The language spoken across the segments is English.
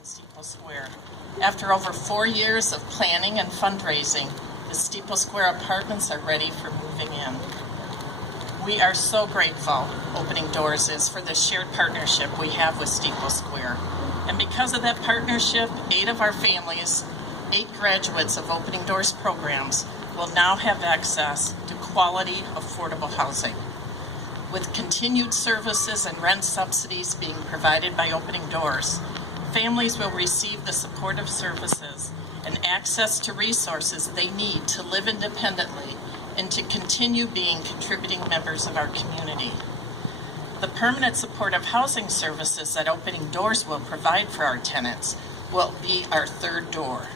in Steeple Square. After over 4 years of planning and fundraising, the Steeple Square apartments are ready for moving in. We are so grateful Opening Doors is for the shared partnership we have with Steeple Square. And because of that partnership, 8 of our families, 8 graduates of Opening Doors programs, will now have access to quality, affordable housing. With continued services and rent subsidies being provided by Opening Doors, families will receive the supportive services and access to resources they need to live independently and to continue being contributing members of our community. The permanent supportive housing services that Opening Doors will provide for our tenants will be our third door.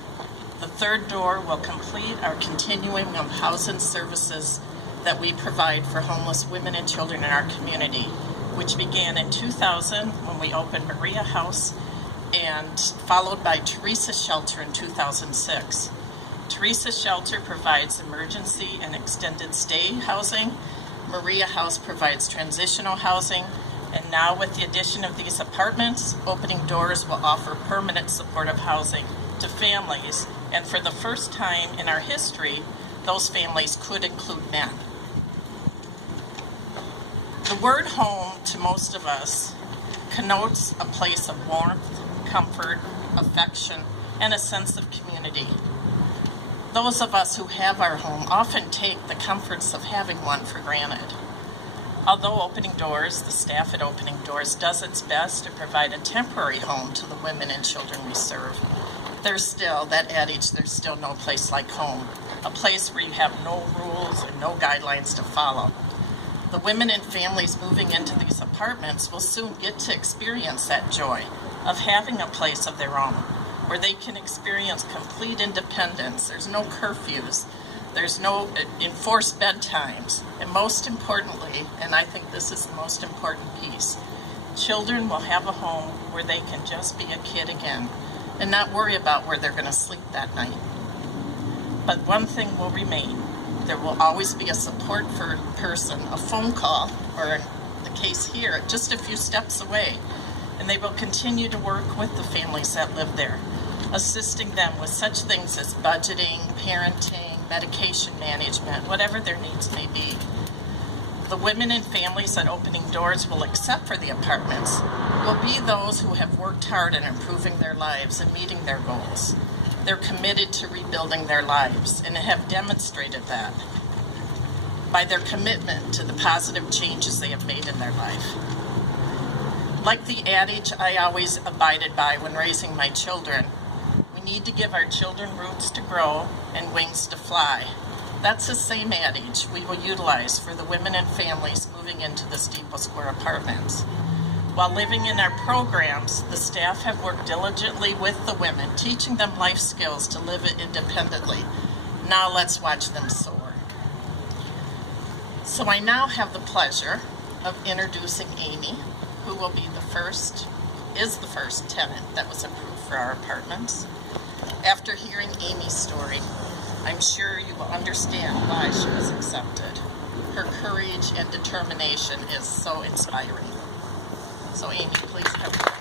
The third door will complete our continuum of housing services that we provide for homeless women and children in our community, which began in 2000 when we opened Maria House and followed by Teresa Shelter in 2006. Teresa Shelter provides emergency and extended stay housing. Maria House provides transitional housing. And now with the addition of these apartments, Opening Doors will offer permanent supportive housing to families. And for the first time in our history, those families could include men. The word home to most of us connotes a place of warmth, comfort, affection, and a sense of community. Those of us who have our home often take the comforts of having one for granted. Although Opening Doors, the staff at Opening Doors, does its best to provide a temporary home to the women and children we serve, there's still that adage, there's still no place like home, a place where you have no rules and no guidelines to follow. The women and families moving into these apartments will soon get to experience that joy of having a place of their own, where they can experience complete independence. There's no curfews, there's no enforced bedtimes, and most importantly, and I think this is the most important piece, children will have a home where they can just be a kid again and not worry about where they're going to sleep that night. But one thing will remain. There will always be a support for person, a phone call, or in the case here, just a few steps away, and they will continue to work with the families that live there, assisting them with such things as budgeting, parenting, medication management, whatever their needs may be. The women and families at Opening Doors will accept for the apartments will be those who have worked hard in improving their lives and meeting their goals. They're committed to rebuilding their lives and have demonstrated that by their commitment to the positive changes they have made in their life. Like the adage I always abided by when raising my children, we need to give our children roots to grow and wings to fly. That's the same adage we will utilize for the women and families moving into the Steeple Square apartments. While living in our programs, the staff have worked diligently with the women, teaching them life skills to live it independently. Now let's watch them soar. So I now have the pleasure of introducing Amy, who will be is the first tenant that was approved for our apartments. After hearing Amy's story, I'm sure you will understand why she was accepted. Her courage and determination is so inspiring. So Amy, please come.